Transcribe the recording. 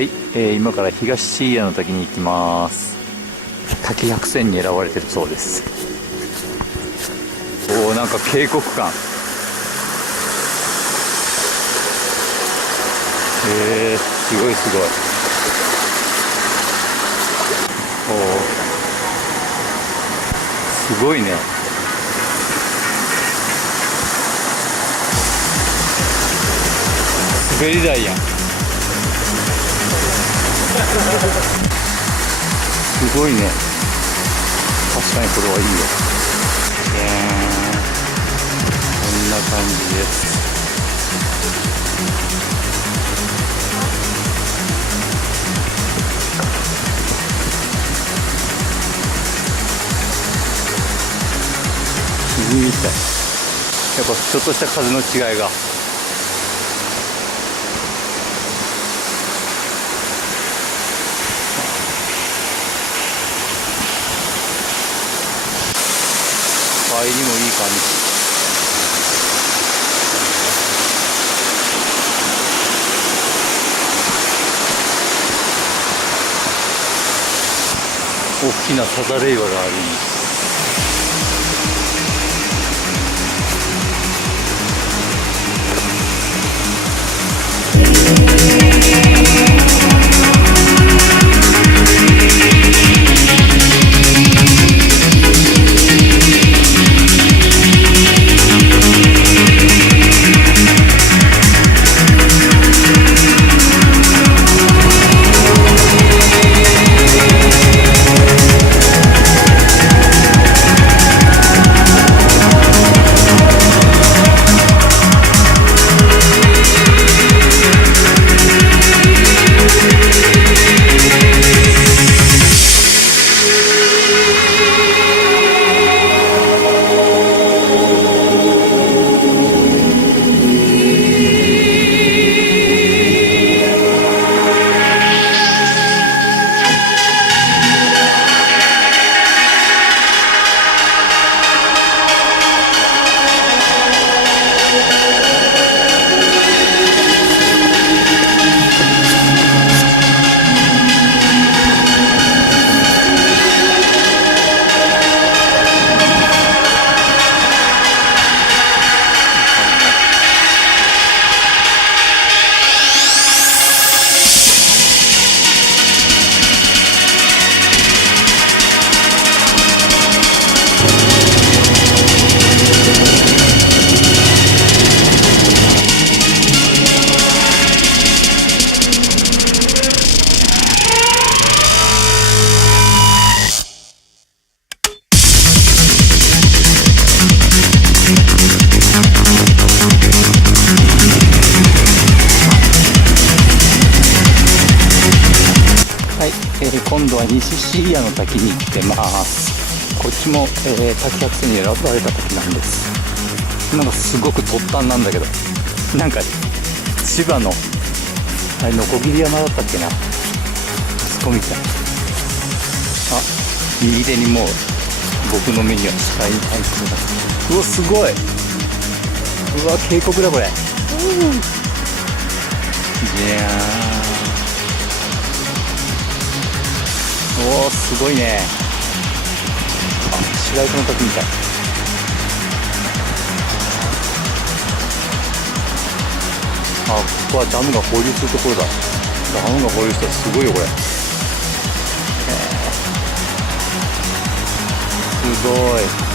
はい、今から東椎屋の滝に行きます。滝100選に選ばれてるそうです。おお、なんか渓谷感。すごいすごい。おお、すごいね。滑り台やん。すごいね。確かにこれはいいよ。こんな感じです。みたい。やっぱちょっとした風の違いが。帰りもいい感じ。大きなただれ岩がある。今度は西椎屋の滝に来てます。こっちも、滝100選に選ばれた滝なんです。なんかすごく突端なんだけど、なんか千葉のあれノコギリ山だったっけな、あそこみたい。あ、右手にもう僕の目には視界に入ってます。うわすごい。うわ渓谷だこれ。じゃーん。おおすごいね。あ、白糸の滝みたい。あ、ここはダムが放流するところだ。ダムが放流したらすごいよこれ。すごい。